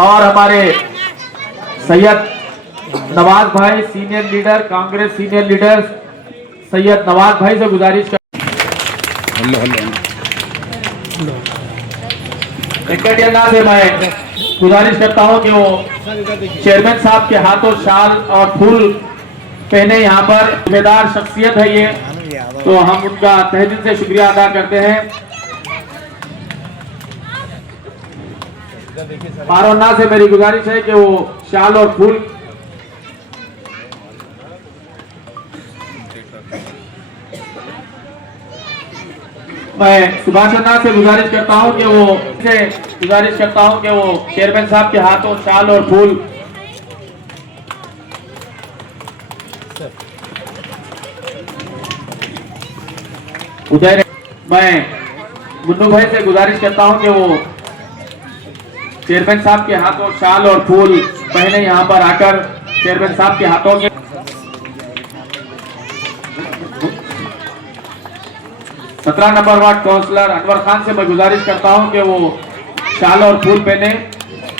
और हमारे सैयद नवाज भाई senior leader, Congress senior leader Syed Nawaz भाई से गुजारिश कर से मैं गुजारिश करता हूं कि वो चेयरमैन साहब के हाथों शाल और फूल पहने। यहाँ पर जिम्मेदार शख्सियत है ये, तो हम उनका तहे दिल से शुक्रिया अदा करते हैं। पारोन्ना से मेरी गुजारिश है कि वो शाल और फूल मैं सुभाष अन्ना से गुजारिश करता हूं कि वो चेयरमैन साहब के हाथों शाल और फूल उदय। मैं मुन्नू भाई से गुजारिश करता हूं कि वो चेयरमैन साहब के हाथों शाल और फूल पहने यहां पर आकर चेयरमैन साहब के हाथों के 17 number ward councillor Anwar Khan से मैं गुजारिश करता हूं कि वो शाल और फूल पहने।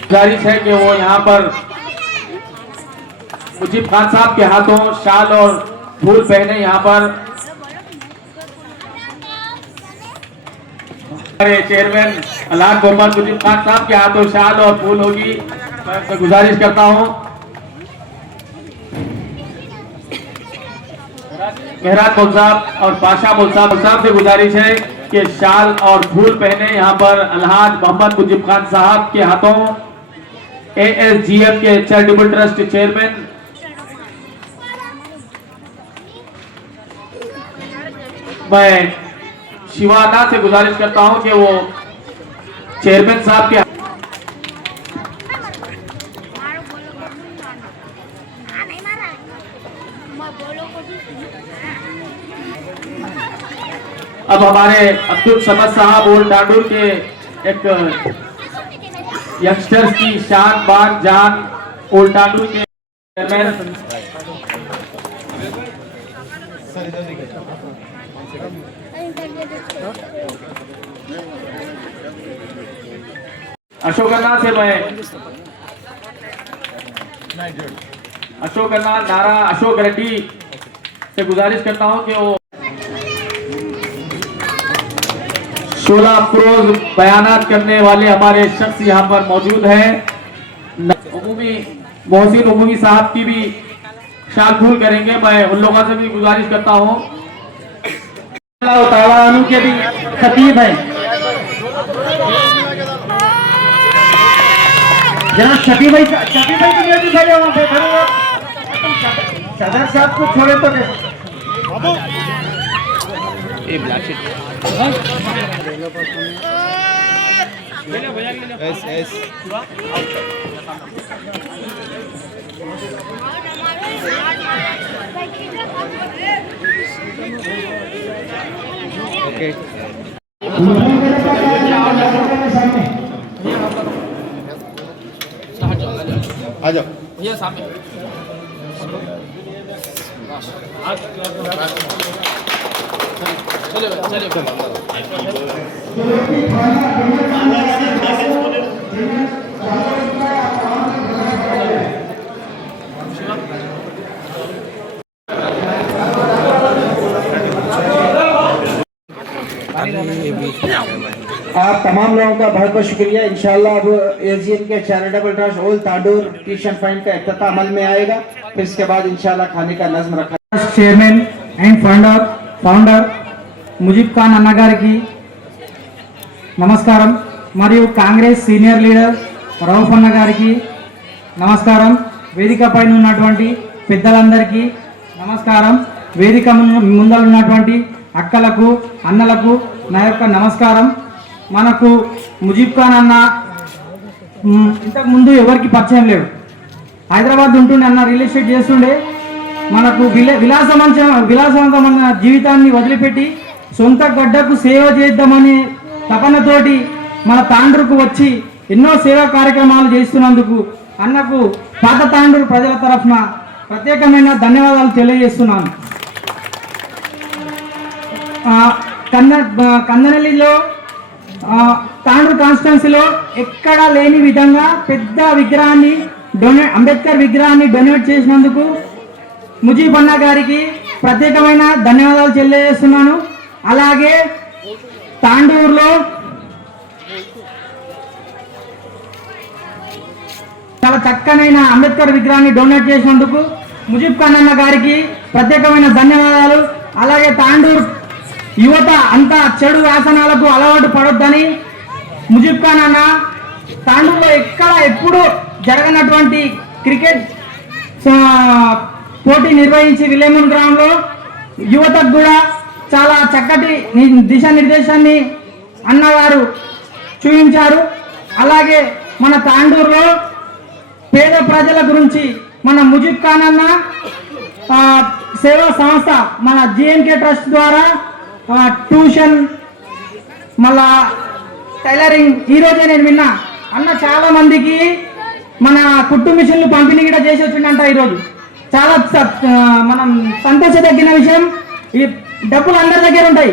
गुजारिश है कि वो यहां पर मुजीब खान साहब के हाथों शाल और फूल पहने यहां पर चेयरमैन अलाद मोहम्मद मुजीब खान साहब के हाथों शाल और फूल होगी। मैं गुजारिश करता हूं मेहराज मौल साहब और पाशा मौल साहब से गुजारिश है कि शाल और फूल पहने यहां पर अलहाज मोहम्मद मुजीब खान साहब के हाथों ASGM के चैरिटेबल ट्रस्ट चेयरमैन मैं शिवाना से गुजारिश करता हूं कि वो चेयरमैन साहब के अब हमारे अब्दुल समद साहब ओल्ड डांडूर के एक यंगस्टर्स की शान बान जान ओल्ड डांडूर के चेयरमैन अशोक अन्ना से मैं नारा अशोक रेड्डी से गुजारिश करता हूं कि वो 16 अफरोज बयानात करने वाले हमारे शख्स यहाँ पर मौजूद हैं। मोहसिन उमूमी साहब की भी शाल फूल करेंगे। मैं उन लोगों से भी गुजारिश करता हूँ के भी खतीब है जरा शफी भाई तो सदर साहब को छोड़े तो ओके आ जाओ भैया सामने आप तमाम लोगों का बहुत बहुत शुक्रिया। इंशाल्लाह अब ASGM के charitable trust old Tandur tuition find का इफ्तिताह अमल में आएगा, फिर इसके बाद इंशाल्लाह खाने का नज़्म रखा। Chairman and founder Mujib Khan अन्न गारिकी నమస్కారం మరియు కాంగ్రెస్ సీనియర్ లీడర్ రౌఫ్ అన్న గారికి నమస్కారం, వేదిక పైన ఉన్నటువంటి పెద్దలందరికీ నమస్కారం, వేదిక ముందర ఉన్నటువంటి అక్కలకు అన్నలకు నా యొక్క నమస్కారం। మనకు ముజీబ్ ఖాన్ అన్న ఇంతకు ముందు ఎవరికి పరిచయం లేడు, హైదరాబాద్ ఉంటుండే అన్న, రియల్ ఎస్టేట్ చేస్తుండే। మనకు విలాసవంతమైన జీవితాన్ని వదిలిపెట్టి సొంత గడ్డకు సేవ చేద్దామని తపనతోటి మన తాండ్రుకు వచ్చి ఎన్నో సేవా కార్యక్రమాలు చేస్తున్నందుకు అన్నకు పాత తాండ్రు ప్రజల తరఫున ప్రత్యేకమైన ధన్యవాదాలు తెలియజేస్తున్నాను। కందనల్లిలో తాండూరు కాన్స్టిట్యున్సీలో ఎక్కడా లేని విధంగా పెద్ద విగ్రహాన్ని అంబేద్కర్ విగ్రహాన్ని డొనేట్ చేసినందుకు ముజీబ్ అన్న గారికి ప్రత్యేకమైన ధన్యవాదాలు తెలియజేస్తున్నాను. అలాగే తాండూరులో చాలా చక్కనైన అంబేద్కర్ విగ్రహాన్ని డొనేట్ చేసినందుకు ముజీబ్ ఖాన్ అన్న గారికి ప్రత్యేకమైన ధన్యవాదాలు. అలాగే తాండూరు యువత అంతా చెడు వ్యాసనాలకు అలవాటు పడొద్దని ముజీబ్ ఖాన్ అన్న తాండూరులో ఎప్పుడు జరగనటువంటి క్రికెట్ పోటీ నిర్వహించి విలేమన్ గ్రౌండ్లో యువతకు కూడా చాలా చక్కటి దిశానిర్దేశాన్ని అన్నగారు చూపించారు. అలాగే మన తాండూరులో పేద ప్రజల గురించి మన ముజీబ్ ఖాన్ అన్న సేవా సంస్థ మన జిఎన్కే ట్రస్ట్ ద్వారా ట్యూషన్ మళ్ళా టైలరింగ్ ఈరోజే నేను విన్నా అన్న చాలా మందికి మన కుట్టు మిషన్లు పంపిణీ కూడా చేసి వచ్చిందంట. ఈరోజు చాలా మనం సంతోషదగిన విషయం. ఈ డబ్బులు అందరి దగ్గర ఉంటాయి,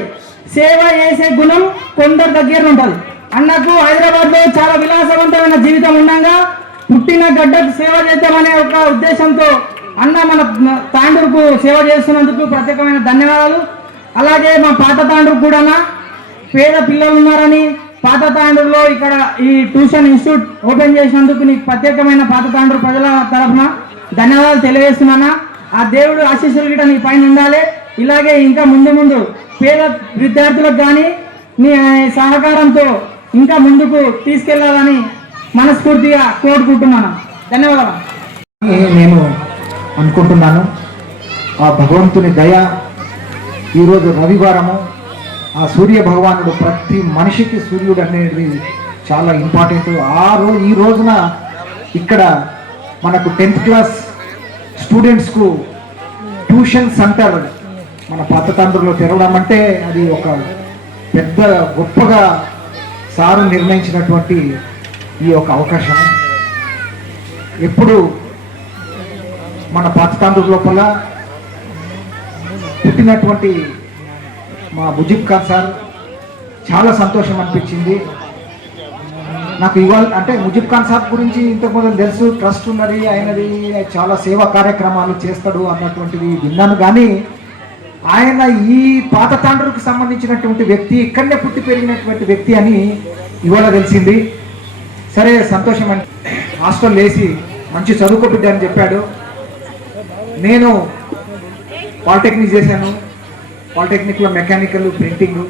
సేవ చేసే గుణం కొందరి దగ్గర ఉంటుంది. అన్నకు హైదరాబాద్లో చాలా విలాసవంతమైన జీవితం ఉండగా పుట్టిన గడ్డకు సేవ చేద్దామనే ఒక ఉద్దేశంతో అన్న మన తాండూరుకు సేవ చేస్తున్నందుకు ప్రత్యేకమైన ధన్యవాదాలు. అలాగే మా పాత తాండూరు కూడా పేద పిల్లలు ఉన్నారని పాత తాండూరులో ఇక్కడ ఈ ట్యూషన్ ఇన్స్టిట్యూట్ ఓపెన్ చేసినందుకు నీకు ప్రత్యేకమైన పాత తాండూరు ప్రజల తరఫున ధన్యవాదాలు తెలియజేస్తున్నానా. ఆ దేవుడు ఆశీస్సులు కూడా నీ పైన ఉండాలి. ఇలాగే ఇంకా ముందు పేద విద్యార్థులకు కానీ నీ సహకారంతో ఇంకా ముందుకు తీసుకెళ్లాలని మనస్ఫూర్తిగా కోరుకుంటున్నాను. ధన్యవాదాలు. నేను అనుకుంటున్నాను ఆ భగవంతుని దయ. ఈరోజు రవివారము, ఆ సూర్య భగవానుడు ప్రతి మనిషికి సూర్యుడు అనేది చాలా ఇంపార్టెంట్. ఈ రోజున ఇక్కడ మనకు 10th క్లాస్ స్టూడెంట్స్కు ట్యూషన్ సెంటర్ మన పాత తాండూరులో తెరవడం అంటే అది ఒక పెద్ద గొప్పగా సారు నిర్ణయించినటువంటి ఈ యొక్క అవకాశం. ఎప్పుడు మన పాత తాండూరు లోపల పుట్టినటువంటి మా ముజీబ్ ఖాన్ సార్ చాలా సంతోషం అనిపించింది నాకు. ఇవాళ అంటే ముజీబ్ ఖాన్ సార్ గురించి ఇంతకుముందు తెలుసు, ట్రస్ట్ ఉన్నది, ఆయనది చాలా సేవా కార్యక్రమాలు చేస్తాడు అన్నటువంటిది విన్నాను. కానీ ఆయన ఈ పాత తాండూరుకు సంబంధించినటువంటి వ్యక్తి, ఇక్కడనే పుట్టి పెరిగినటువంటి వ్యక్తి అని ఇవాళ తెలిసింది. సరే సంతోషం అని హాస్టల్ వేసి మంచి చదువుకోబిడ్డ అని చెప్పాడు. నేను పాలిటెక్నిక్ చేశాను, పాలిటెక్నిక్లో మెకానికల్ ప్రింటింగ్,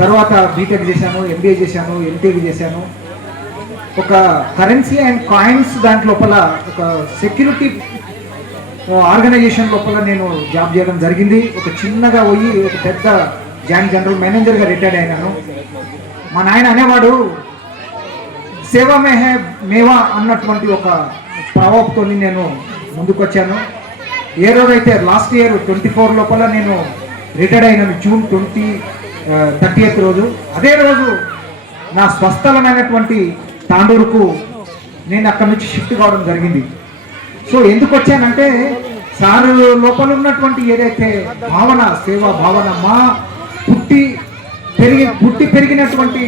తర్వాత బీటెక్ చేశాను, ఎంబీఏ చేశాను, ఎంటెక్ చేశాను. ఒక కరెన్సీ అండ్ కాయిన్స్ దాంట్లోపల ఒక సెక్యూరిటీ ఆర్గనైజేషన్ లోపల నేను జాబ్ చేయడం జరిగింది. ఒక చిన్నగా పోయి ఒక పెద్ద జాయింట్ జనరల్ మేనేజర్గా రిటైర్డ్ అయినాను. మా నాయన అనేవాడు సేవా మే హై మేవా అన్నటువంటి ఒక ప్రవక్తో నేను ముందుకు వచ్చాను. ఏ రోజైతే లాస్ట్ ఇయర్ 24 లోపల నేను రిటైర్డ్ అయినాను, జూన్ 30th రోజు. అదే రోజు నా స్వస్థలమైనటువంటి తాండూరుకు నేను అక్కడి నుంచి షిఫ్ట్ కావడం జరిగింది. సో ఎందుకు వచ్చానంటే సారు లోపల ఉన్నటువంటి ఏదైతే భావన, సేవా భావన, మా పుట్టి పెరిగినటువంటి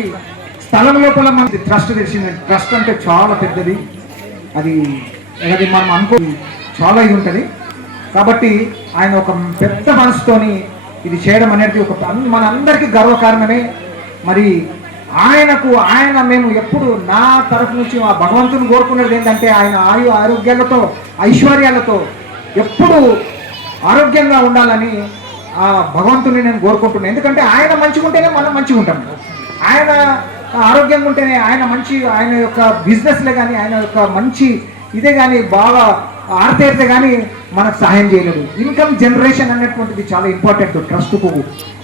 స్థలం లోపల మనకి ట్రస్ట్ తెలిసింది. ట్రస్ట్ అంటే చాలా పెద్దది, అది మనం అనుకో చాలా ఇది ఉంటుంది. కాబట్టి ఆయన ఒక పెద్ద మనసుతోని ఇది చేయడం అనేది ఒక మనందరికీ గర్వకారణమే. మరి మేము ఎప్పుడు నా తరఫు నుంచి ఆ భగవంతుని కోరుకునేది ఏంటంటే ఆయన ఆరోగ్యాలతో ఐశ్వర్యాలతో ఎప్పుడు ఆరోగ్యంగా ఉండాలని ఆ భగవంతుని నేను కోరుకుంటున్నాను. ఎందుకంటే ఆయన మంచిగా ఉంటేనే మనం మంచిగా ఉంటాం. ఆయన ఆరోగ్యంగా ఉంటేనే ఆయన యొక్క బిజినెస్లే కానీ ఆయన యొక్క మంచి ఇదే కానీ బాగా ఆర్తేరితే కానీ మనకు సహాయం చేయలేదు. ఇన్కమ్ జనరేషన్ అనేటువంటిది చాలా ఇంపార్టెంట్ ట్రస్ట్కు.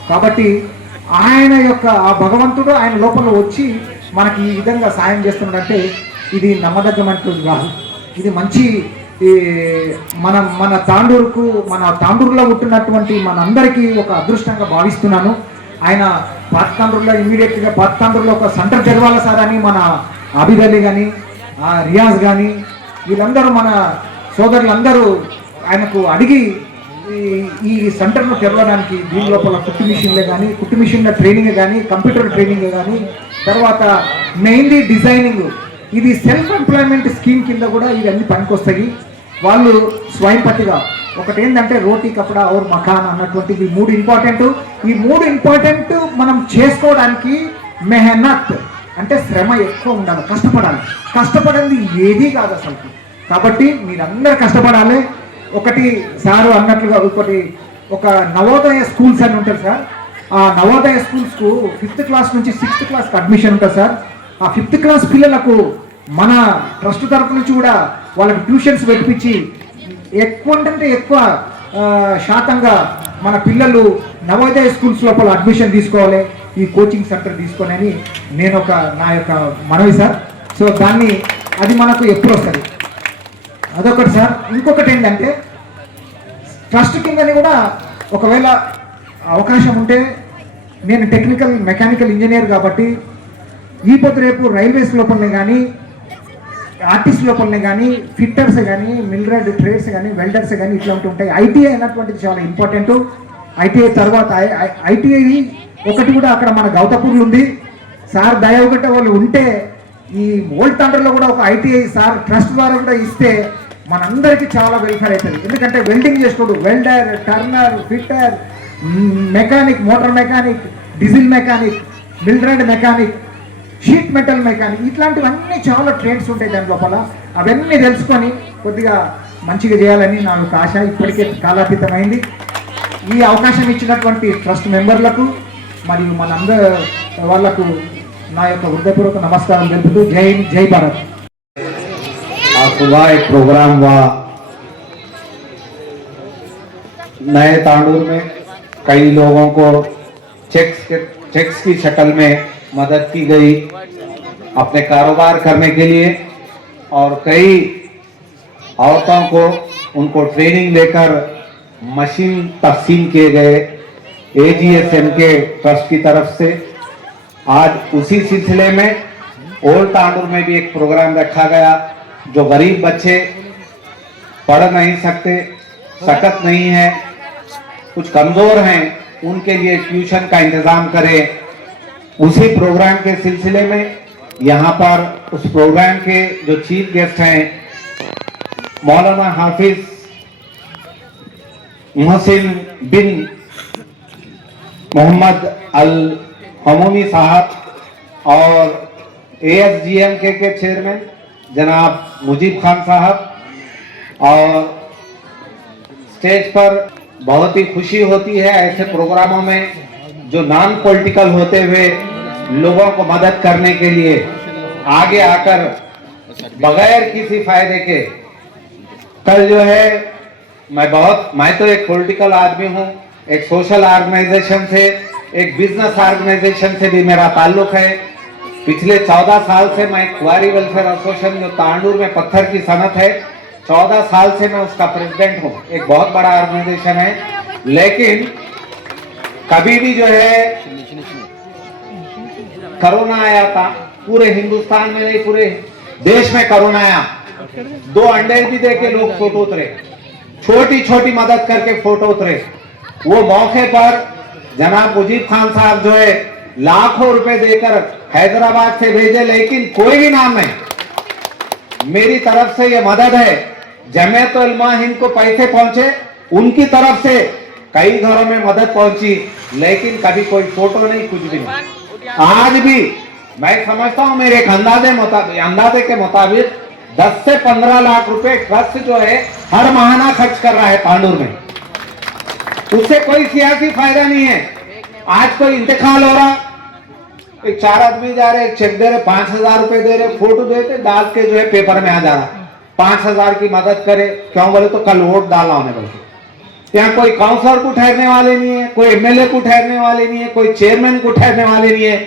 కాబట్టి ఆయన యొక్క ఆ భగవంతుడు ఆయన లోపల వచ్చి మనకి ఈ విధంగా సాయం చేస్తున్నాడంటే ఇది నమ్మదగ్గమంటుంది కాదు. ఇది మంచి మన తాండూరులో పుట్టినటువంటి మనందరికీ ఒక అదృష్టంగా భావిస్తున్నాను. ఆయన పాత తాండూరులో ఇమీడియట్గా పాత తాండూరులో ఒక సెంటర్ జరగాల సార్ అని మన అబిద్ అలీ కానీ రియాజ్ కానీ వీళ్ళందరూ మన సోదరులందరూ ఆయనకు అడిగి ఈ సెంటర్ను తెరవడానికి దీని లోపల కుట్టు మిషన్ల ట్రైనింగ్ కానీ కంప్యూటర్ ట్రైనింగ్ కానీ తర్వాత మెయిన్లీ డిజైనింగ్, ఇది సెల్ఫ్ ఎంప్లాయ్మెంట్ స్కీమ్ కింద కూడా ఇవన్నీ పనికొస్తాయి. వాళ్ళు స్వయంపతిగా ఒకటి ఏంటంటే రోటీ కపడా ఔర్ మకాన్ అన్నటువంటి ఈ మూడు ఇంపార్టెంట్ మనం చేసుకోవడానికి మెహనత్ అంటే శ్రమ ఎక్కువ ఉండాలి, కష్టపడింది ఏదీ కాదు అసలు. కాబట్టి మీరందరూ కష్టపడాలి. ఒకటి సారు అన్నట్లుగా ఒక నవోదయ స్కూల్స్ అని ఉంటుంది సార్. ఆ నవోదయ స్కూల్స్కు 5th క్లాస్ నుంచి 6th క్లాస్కి అడ్మిషన్ ఉంటుంది సార్. ఆ 5th క్లాస్ పిల్లలకు మన ట్రస్ట్ తరఫు నుంచి కూడా వాళ్ళకి ట్యూషన్స్ పెట్టించి ఎక్కువ శాతంగా మన పిల్లలు నవోదయ స్కూల్స్ లోపల అడ్మిషన్ తీసుకోవాలి, ఈ కోచింగ్ సెంటర్ తీసుకొని అని నేను నా యొక్క మనవి సార్. సో అది మనకు ఎప్పుడు వస్తుంది అదొకటి సార్. ఇంకొకటి ఏంటంటే ట్రస్ట్ కిందని కూడా ఒకవేళ అవకాశం ఉంటే, నేను మెకానికల్ ఇంజనీర్ కాబట్టి ఈ పొద్దు రేపు రైల్వేస్ లోపలనే కానీ ఆర్టిస్ట్ లోపలనే కానీ ఫిట్టర్స్ కానీ మిలిటరీ ట్రేడ్స్ కానీ వెల్డర్స్ కానీ ఇట్లా ఉంటాయి. ఐటీఐ అన్నటువంటిది చాలా ఇంపార్టెంట్. ఐటీఐ తర్వాత ఐటీఐ ఒకటి కూడా అక్కడ మన గౌతపూర్లో ఉంది సార్. దయవగట్ట వాళ్ళు ఉంటే ఈ ఓల్డ్ తండ్రిలో కూడా ఒక ఐటీఐ సార్ ట్రస్ట్ ద్వారా కూడా ఇస్తే మనందరికీ చాలా వెల్ఫేర్ అవుతుంది. ఎందుకంటే వెల్డింగ్ చేసుకోడు, welder, turner, fitter, mechanic, motor mechanic, diesel mechanic, military mechanic, sheet metal mechanic, ఇట్లాంటివన్నీ చాలా ట్రేడ్స్ ఉంటాయి దాని లోపల. అవన్నీ తెలుసుకొని కొద్దిగా మంచిగా చేయాలని నా యొక్క ఆశ. ఇప్పటికే కాలాతీతమైంది. ఈ అవకాశం ఇచ్చినటువంటి ట్రస్ట్ మెంబర్లకు మరియు మనందరూ వాళ్లకు నా యొక్క హృదయపూర్వక నమస్కారం తెలుపుతూ జై హింద్, జై భారత్. आज सुबह एक प्रोग्राम हुआ नए तांडूर में. कई लोगों को चेक्स की शक्ल में मदद की गई अपने कारोबार करने के लिए, और कई औरतों को उनको ट्रेनिंग देकर मशीन तकसीम किए गए AGSM के ट्रस्ट की तरफ से. आज उसी सिलसिले में ओल्ड तांडूर में भी एक प्रोग्राम रखा गया. जो गरीब बच्चे पढ़ नहीं सकते, सकत नहीं है, कुछ कमजोर हैं, उनके लिए ट्यूशन का इंतजाम करें. उसी प्रोग्राम के सिलसिले में यहाँ पर उस प्रोग्राम के जो चीफ गेस्ट हैं मौलाना हाफिज मोहसिन बिन मोहम्मद अल हमूमी साहब और ASGM के चेयरमैन जनाब मुजीब खान साहब, और स्टेज पर बहुत ही खुशी होती है ऐसे प्रोग्रामों में जो नॉन पॉलिटिकल होते हुए लोगों को मदद करने के लिए आगे आकर बगैर किसी फायदे के. कल जो है मैं तो एक पॉलिटिकल आदमी हूं, एक सोशल ऑर्गेनाइजेशन से, एक बिजनेस ऑर्गेनाइजेशन से भी मेरा ताल्लुक है. पिछले 14 साल से मैं कुआरी वेलफेयर एसोसिएशन जो तांडूर में पत्थर की सनत है, 14 साल से मैं उसका प्रेसिडेंट हूं. एक बहुत बड़ा ऑर्गेनाइजेशन है. लेकिन कभी भी जो है कोरोना आया था, पूरे हिंदुस्तान में नहीं पूरे देश में कोरोना आया, 2 अंडे भी देके लोग फोटो उतरे, छोटी छोटी मदद करके फोटो उतरे. वो मौके पर जनाब मुजीब खान साहब जो है लाखों रुपए देकर हैदराबाद से भेजे, लेकिन कोई भी नाम नहीं. मेरी तरफ से ये मदद है. जमीयत उलमा हिंद को पैसे पहुंचे, उनकी तरफ से कई घरों में मदद पहुंची, लेकिन कभी कोई फोटो नहीं, कुछ भी नहीं. आज भी मैं समझता हूं मेरे एक अंदाजे के मुताबिक 10 से 15 लाख रुपए ट्रस्ट जो है हर महीना खर्च कर रहा है तांडूर में. उससे कोई सियासी फायदा नहीं है. आज कोई इंतकाल हो रहा, एक 4 आदमी जा रहे, एक चेक दे रहे, 5000 रुपए दे रहे, फोटो देते, डाल के जो है पेपर में आ जा रहा. 5000 की मदद करे, क्यों बोले तो कल वोट डालना होने बोले. यहाँ कोई काउंसलर को ठहरने वाले नहीं है, कोई MLA को ठहरने वाले नहीं है, कोई चेयरमैन को ठहरने वाले नहीं है.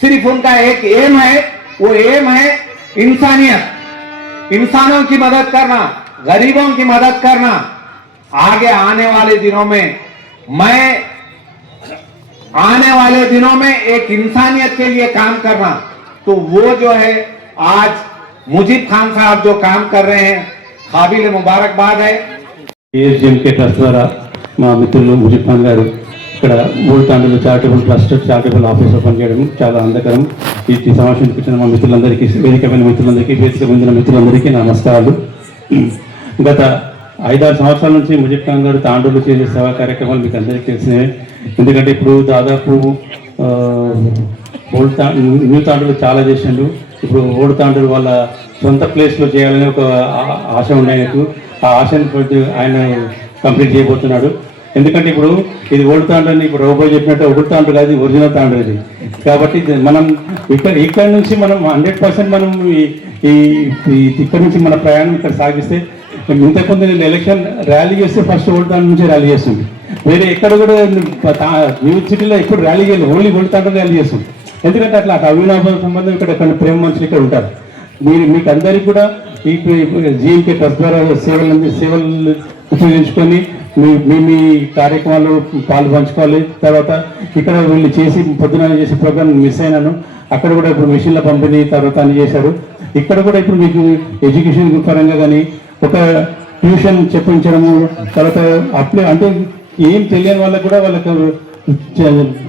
सिर्फ उनका एक एम है, वो एम है इंसानियत, इंसानों की मदद करना, गरीबों की मदद करना. आगे आने वाले दिनों में एक इंसानियत के लिए काम करना. तो वो जो है आज मुजीब खान साहब जो काम कर रहे हैं, काबिल मुबारकबाद है. ASGM के ट्रस्ट द्वारा మా మిత్రులు ముజిబ్ ఖాన్ గారు ఇక్కడ ఊరితాండలు చారిటబుల్ ట్రస్ట్ చారిటబుల్ ఆఫీసర్ పనిచేయడం చాలా అందకరం. ఈ సమావేశానికి వచ్చిన మా మిత్రులందరికీ, వేదికమైన మిత్రులందరికీ, వేదిక పొందిన మిత్రులందరికీ నమస్కారాలు. గత 5-6 సంవత్సరాల నుంచి ముజిబ్ ఖాన్ గారు తాండూరులో చేసే సేవా కార్యక్రమాలు మీకు అందరికీ తెలిసినవే. ఎందుకంటే ఇప్పుడు దాదాపు న్యూ తాండూరు చాలా చేసిండు. ఇప్పుడు ఓల్డ్ తాండూరు వాళ్ళ సొంత ప్లేస్లో చేయాలని ఒక ఆశ ఉండే ఆయనకు. ఆ ఆశను ఆయన కంప్లీట్ చేయబోతున్నాడు. ఎందుకంటే ఇప్పుడు ఇది ఓల్డ్ తాండూరు, ఇప్పుడు రోబో చెప్పినట్టు ఓల్డ్ తాండూరు కాదు, ఒరిజినల్ తాండూరు ఇది. కాబట్టి మనం ఇక్కడ నుంచి మనం 100% మనం ఇక్కడ నుంచి మన ప్రయాణం ఇక్కడ సాగిస్తే, ఇంతకుముందు నేను ఎలక్షన్ ర్యాలీ చేస్తే ఫస్ట్ ఓల్డ్ తాండూరు నుంచి ర్యాలీ చేస్తుంది. వేరే ఎక్కడ కూడా న్యూ సిటీలో ఎప్పుడు ర్యాలీ చేయలేదు, ఓన్లీ ఓల్డ్ తాండూరు ర్యాలీ చేస్తుంది. ఎందుకంటే అట్లా అవినాభ సంబంధం ఇక్కడ ప్రేమ మనుషులు ఇక్కడ ఉంటారు. మీకు అందరికీ కూడా ఈ జీఎంకే ట్రస్ట్ ద్వారా సేవలు ఉపయోగించుకొని మీ కార్యక్రమాలు పాలు పంచుకోవాలి. తర్వాత ఇక్కడ వీళ్ళు చేసి పొద్దున చేసే ప్రోగ్రామ్ మిస్ అయినాను. అక్కడ కూడా ఇప్పుడు మిషన్ల పంపిణీ తర్వాత అని చేశారు. ఇక్కడ కూడా ఇప్పుడు మీకు ఎడ్యుకేషన్ పరంగా కానీ ఒక ట్యూషన్ చెప్పించడము, తర్వాత అంటే ఏం తెలియని వాళ్ళకు కూడా వాళ్ళకు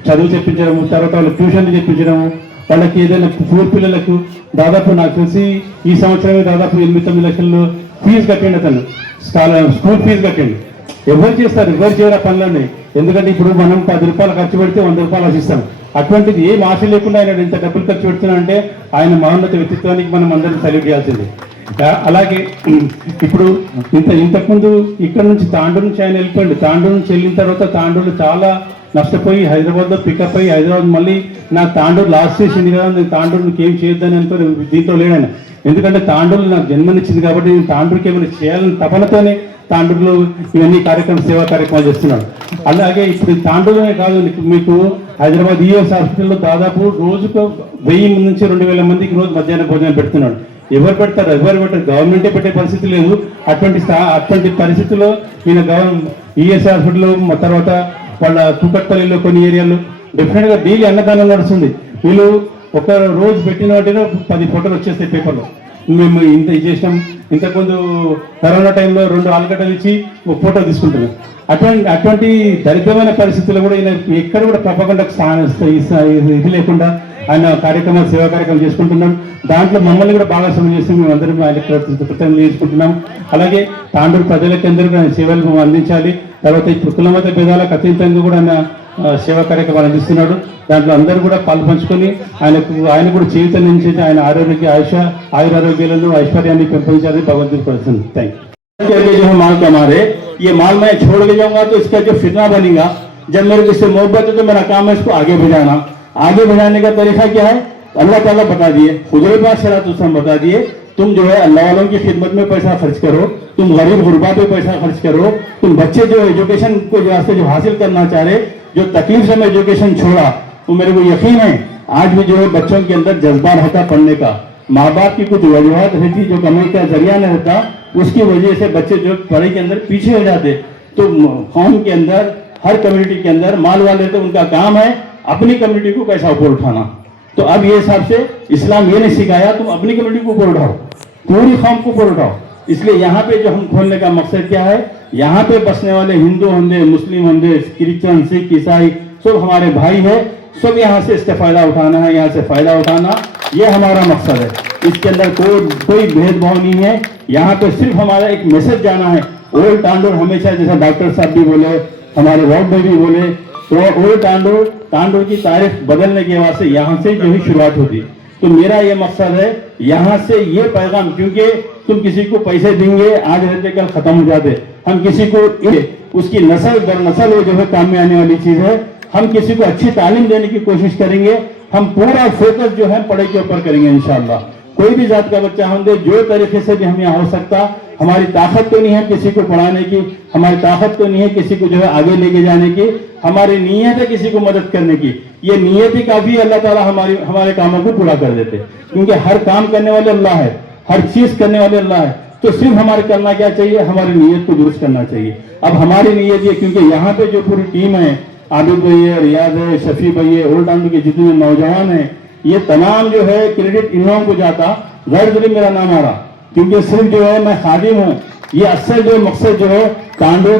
చదువు చెప్పించడము, తర్వాత వాళ్ళకి ట్యూషన్లు చెప్పించడము, వాళ్ళకి ఏదైనా పూర్ పిల్లలకు దాదాపు నాకు తెలిసి ఈ సంవత్సరమే దాదాపు 8-9 లక్షలు ఫీజు కట్టిండు అతను. స్కూల్ ఫీజు కట్టిండు. ఎవరు చేస్తారు? ఎవరు చేయరా పనులన్నీ. ఎందుకంటే ఇప్పుడు మనం 10 రూపాయలు ఖర్చు పెడితే 100 రూపాయలు ఆశిస్తాం. అటువంటిది ఏం ఆశ లేకుండా ఆయన ఇంత డబ్బులు ఖర్చు పెడుతున్నాడంటే ఆయన మహోన్నత వ్యక్తిత్వానికి మనం అందరం సెల్యూట్ చేయాల్సింది. అలాగే ఇప్పుడు ఇంతకుముందు ఇక్కడ నుంచి తాండూరు నుంచి ఆయన వెళ్ళిపోయింది. తాండూరు నుంచి వెళ్ళిన తర్వాత తాండూరు చాలా నష్టపోయి హైదరాబాద్లో పికప్ అయ్యి హైదరాబాద్ మళ్ళీ నాకు తాండూరు లాస్ట్ చేసింది కదా, నేను తాండూరుకి ఏం చేయొద్దని అనుకో దీంతో లేడాను. ఎందుకంటే తాండూరు నాకు జన్మనిచ్చింది కాబట్టి నేను తాండూరుకి ఏమైనా చేయాలని తపనతోనే తాండూరులో ఇవన్నీ సేవా కార్యక్రమాలు చేస్తున్నాడు. అలాగే ఇప్పుడు తాండూరునే కాదు, మీకు హైదరాబాద్ ఈఎస్ హాస్పిటల్లో దాదాపు రోజుకు 1000 నుంచి 2000 మందికి రోజు మధ్యాహ్న భోజనం పెడుతున్నాడు. ఎవరు పెడతారు? గవర్నమెంటే పెట్టే పరిస్థితి లేదు. అటువంటి పరిస్థితుల్లో ఈయన ఈఎస్ హాస్పిటల్లో తర్వాత వాళ్ళ కూకట్పల్లిలో కొన్ని ఏరియాలో డెఫినెట్గా డైలీ అన్నదానం నడుస్తుంది. వీళ్ళు ఒక రోజు పెట్టిన వాటిలో 10 ఫోటోలు వచ్చేస్తాయి పేపర్లో. మేము ఇంత చేసినాం. ఇంతకుముందు కరోనా టైంలో 2 ఆలుగడ్డలు ఇచ్చి ఒక ఫోటో తీసుకుంటున్నాం. అటువంటి దరిద్రమైన పరిస్థితుల్లో కూడా ఈయన ఎక్కడ కూడా తప్పకుండా ఇది లేకుండా ఆయన కార్యక్రమాలు సేవా కార్యక్రమం చేసుకుంటున్నాం. దాంట్లో మమ్మల్ని కూడా భాగస్వామ్యం చేసి మేము అందరం ఆయన కృతజ్ఞతలు చేసుకుంటున్నాం. అలాగే తాండూరు ప్రజలకి అందరూ ఆయన సేవలు అందించాలి. తర్వాత ఇప్పుడు కులమత భేదాలకు అతీతంగా కూడా ఆయన సేవా కార్యక్రమాలు అందిస్తున్నాడు. దాంట్లో అందరూ కూడా పాల్పంచుకొని ఆయన కూడా జీవితం నుంచి ఆయన ఆయురారోగ్యాలను ఐశ్వర్యాన్ని పెంపొందించాలని భగవంతుడు కోరుతుంది. Thank you. माल कमा रहे, ये माल मैं छोड़ के जाऊंगा तो इसका जो फितना बनेगा, जब मेरे को इससे मोहब्बत है तो मेरा काम है इसको आगे बढ़ाना. आगे बढ़ाने का तरीका क्या है? अल्लाह ताला बता दिए, हुजूर पाक सल्लल्लाहु अलैहि वसल्लम बता दिए, तुम जो है अल्लाह वालों की खिदमत में पैसा खर्च करो, तुम गरीब गुरबा पे पैसा खर्च करो, तुम बच्चे जो एजुकेशन को जो हासिल करना चाह रहे, जो तकलीफ से मैं एजुकेशन छोड़ा, तो मेरे को यकीन है आज भी जो है बच्चों के अंदर जज्बा रहता पढ़ने का. माँ बाप की कुछ वजूहत रहती, जो कमाई का जरिया नहीं रहता, उसकी वजह से बच्चे जो पढ़ाई के अंदर पीछे हो जाते. तो कौम के अंदर, हर कम्युनिटी के अंदर माल वाले तो उनका काम है अपनी कम्युनिटी को पैसा ऊपर उठाना. तो अब ये हिसाब से इस्लाम ये नहीं सिखाया तुम अपनी कम्युनिटी को ऊपर उठाओ, पूरी कौम को ऊपर उठाओ. इसलिए यहाँ पे जो हम खोलने का मकसद क्या है, यहाँ पे बसने वाले हिंदू होंगे, मुस्लिम होंगे, क्रिश्चियन, सिख, ईसाई सब हमारे भाई है. सब यहाँ से इसका फायदा उठाना है, यहाँ से फायदा उठाना ये हमारा मकसद है. इसके अंदर कोई भेदभाव नहीं है. यहाँ पे सिर्फ हमारा एक मैसेज जाना है. ओल्ड तांडूर हमेशा, जैसा डॉक्टर साहब भी बोले, हमारे वॉर्ड में भी बोले, तो ओल्ड तांडूर की तारीख बदलने के वास्ते यहाँ से जो ही शुरुआत होती. तो मेरा ये मकसद है यहाँ से ये पैगाम, क्योंकि तुम किसी को पैसे देंगे आज रहते कल खत्म हो जाते. हम किसी को उसकी नस्ल दर नस्ल वो जो है काम में आने वाली चीज है. हम किसी को अच्छी तालीम देने की कोशिश करेंगे. हम पूरा फोकस जो है पढ़ाई के ऊपर करेंगे इंशाअल्लाह. कोई भी जात का बच्चा होंगे, जो तरीके से भी हम यहाँ हो सकता. हमारी ताकत तो नहीं है किसी को पढ़ाने की, हमारी ताकत तो नहीं है किसी को जो है आगे लेके जाने की. हमारी नीयत है किसी को मदद करने की. ये नीयत ही काफी अल्लाह ताला हमारे कामों को पूरा कर देते. क्योंकि हर काम करने वाले अल्लाह है, हर चीज करने वाले अल्लाह है. तो सिर्फ हमारे करना क्या चाहिए, हमारी नीयत को दुरुस्त करना चाहिए. अब हमारी नीयत ये, क्योंकि यहाँ पे जो पूरी टीम है, आबिद भाई है, रियाज है, शफी भाई है, ओल्ड तांडूर के जितने नौजवान है, ये तमाम जो है क्रेडिट इन लोगों को जाता. गैर जरूरी मेरा नाम आ रहा, क्योंकि सिर्फ जो है मैं खादिम हूँ, ये असल जो मकसद जो है टांडो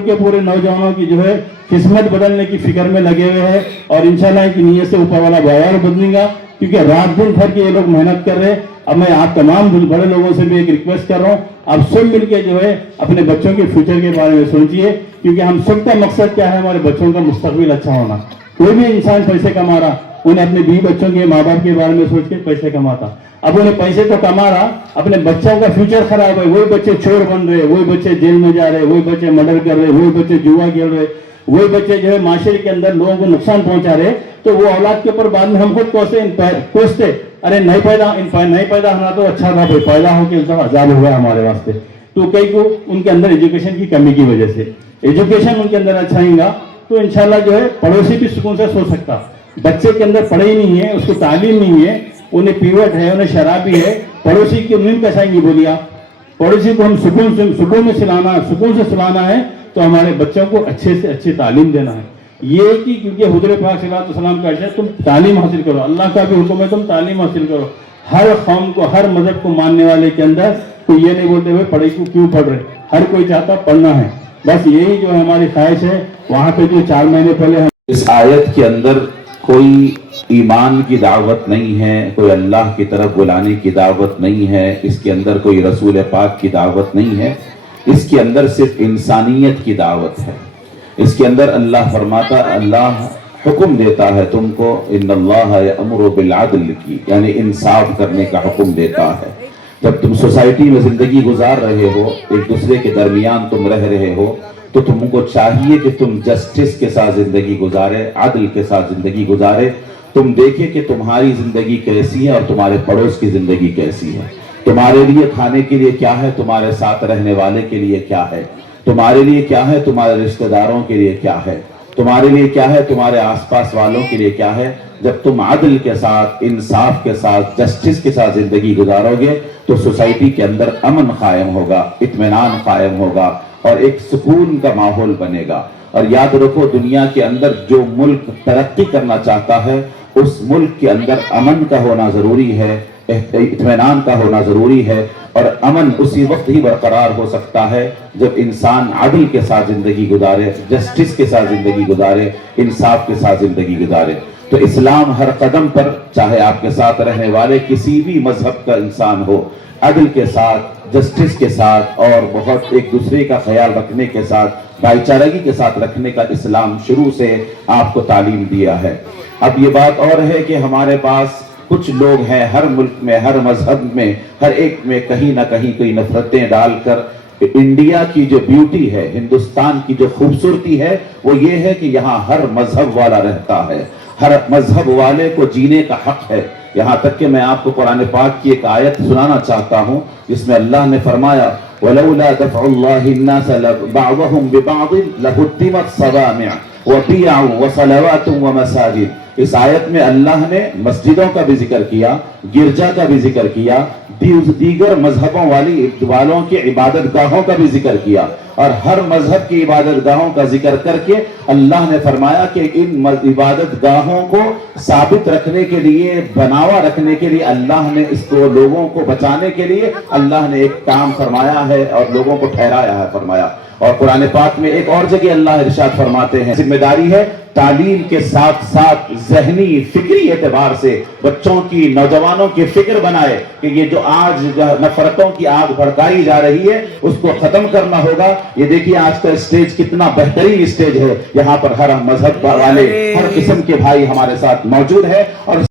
के पूरे नौजवानों की जो है किस्मत बदलने की फिक्र में लगे हुए हैं और इंशाल्लाह की नीयत से ऊपर वाला बाजार बदलेगा, क्योंकि रात दिन भर के ये लोग मेहनत कर रहे हैं। अब मैं आप तमाम बड़े लोगों से भी एक रिक्वेस्ट कर रहा हूँ, आप सब मिलकर जो है अपने बच्चों के फ्यूचर के बारे में सोचिए, क्योंकि हम सबका मकसद क्या है, हमारे बच्चों का मुस्तकबिल अच्छा होना। कोई भी इंसान पैसे कमा रहा, उन्हें अपने बीवी बच्चों के माँ बाप के बारे में सोच के पैसे कमाता। अब उन्हें पैसे तो कमा रहा, अपने बच्चों का फ्यूचर खराब है, वही बच्चे चोर बन रहे, वही बच्चे जेल में जा रहे, वही बच्चे मर्डर कर रहे, वही बच्चे जुआ खेल रहे, वही बच्चे जो है माशरे के अंदर लोगों को नुकसान पहुंचा रहे। तो वो औलाद के ऊपर बाद में हम खुद कोसते, अरे नहीं पैदा होना तो अच्छा था भाई, पैदा होकर तो आजाद हो गया हमारे वास्ते। तो कई को उनके अंदर एजुकेशन की कमी की वजह से एजुकेशन उनके अंदर अच्छा आएगा तो इंशाल्लाह जो है पड़ोसी भी सुकून से सो सकता। बच्चे के अंदर पढ़ाई नहीं है, उसको तालीम नहीं है, उन्हें पीवट है, उन्हें शराबी है, पड़ोसी की नींद कैसे आएंगी बोलिए आप। पड़ोसी को हम सुकून से सुलाना है तो हमारे बच्चों को अच्छे से अच्छी तालीम देना है। ये कि क्योंकि हुज़ूर पाक सल्लल्लाहु अलैहि वसल्लम का अर्श है, तुम तालीम हासिल करो, अल्लाह का भी हुक्म है तुम तालीम हासिल करो। हर कौम को, हर मजहब को मानने वाले के अंदर कोई ये नहीं बोलते हुए पढ़ाई को क्यों पढ़ रहे, हर कोई चाहता पढ़ना है। बस यही जो है हमारी ख्वाहिश है। वहां पे जो 4 महीने पहले इस आयत के अंदर कोई ईमान की दावत नहीं है, कोई अल्लाह की तरफ बुलाने की दावत नहीं है, इसके अंदर कोई रसूल पाक की दावत नहीं है, इसके अंदर सिर्फ इंसानियत की दावत है। इसके अंदर अल्लाह फरमाता, अल्लाह हुक्म देता है तुमको, इन्नल्लाह यअमुरु बिल अदल की, यानी इंसाफ करने का हुक्म देता है। जब तुम सोसाइटी में जिंदगी गुजार रहे हो, एक दूसरे के दरमियान तुम रह रहे हो, तो तुमको चाहिए कि तुम जस्टिस के साथ जिंदगी गुजारे, अदल के साथ जिंदगी गुजारे। तुम देखे कि तुम्हारी जिंदगी कैसी है और तुम्हारे पड़ोस की जिंदगी कैसी है, तुम्हारे लिए खाने के लिए क्या है, तुम्हारे साथ रहने वाले के लिए क्या है, तुम्हारे लिए क्या है, तुम्हारे रिश्तेदारों के लिए क्या है, तुम्हारे लिए क्या है, तुम्हारे आसपास वालों के लिए क्या है। जब तुम अदल के साथ, इंसाफ के साथ, जस्टिस के साथ जिंदगी गुजारोगे तो सोसाइटी के अंदर अमन कायम होगा, इत्मीनान कायम होगा और एक सुकून का माहौल बनेगा। और याद रखो, दुनिया के अंदर जो मुल्क तरक्की करना चाहता है, उस मुल्क के अंदर अमन का होना जरूरी है, इत्मीनान का होना जरूरी है। और अमन उसी वक्त ही बरकरार हो सकता है जब इंसान अदल के साथ जिंदगी गुजारे, जस्टिस के साथ जिंदगी गुजारे, इंसाफ के साथ जिंदगी गुजारे। तो इस्लाम हर कदम पर, चाहे आपके साथ रहने वाले किसी भी मजहब का इंसान हो, अदल के साथ, जस्टिस के साथ और बहुत एक दूसरे का ख्याल रखने के साथ, भाईचारगी के साथ रखने का इस्लाम शुरू से आपको तालीम दिया है। अब ये बात और है कि हमारे पास कुछ लोग हैं, हर मुल्क में, हर मजहब में, हर एक में कहीं ना कहीं कोई नफरतें डालकर इंडिया की जो ब्यूटी है, हिंदुस्तान की जो खूबसूरती है, वो ये है कि यहाँ हर मजहब वाला रहता है, हर मजहब वाले को जीने का हक है। यहाँ तक कि मैं आपको कुरान पाक की एक आयत सुनाना चाहता हूँ जिसमें अल्लाह ने फरमाया, वलौला दफ़उल्लाहि अन्नास बअदहुम बिबअद लहुद्दिमत सवामिअ व बिअ व सलवातुन व मसाजिद। इस आयत में अल्लाह ने मस्जिदों का भी जिक्र किया, गिरजा का भी जिक्र किया, दीगर मजहबों वालों की इबादत गाहों का भी जिक्र किया। और हर मजहब की इबादत गाहों का जिक्र करके अल्लाह ने फरमाया कि इन इबादत गाहों को साबित रखने के लिए, बनावा रखने के लिए, अल्लाह ने इसको लोगों को बचाने के लिए अल्लाह ने एक काम फरमाया है और लोगों को ठहराया है, फरमाया। और कुरान पाक में एक और जगह अल्लाह इरशाद फरमाते हैं, जिम्मेदारी है तालीम के साथ साथ ज़हनी फिक्री एतबार से बच्चों की, नौजवानों की फिक्र बनाए कि ये जो आज नफरतों की आग भड़काई जा रही है उसको खत्म करना होगा। ये देखिए आज का स्टेज कितना बेहतरीन स्टेज है, यहाँ पर हर मजहब वाले, हर किस्म के भाई हमारे साथ मौजूद है। और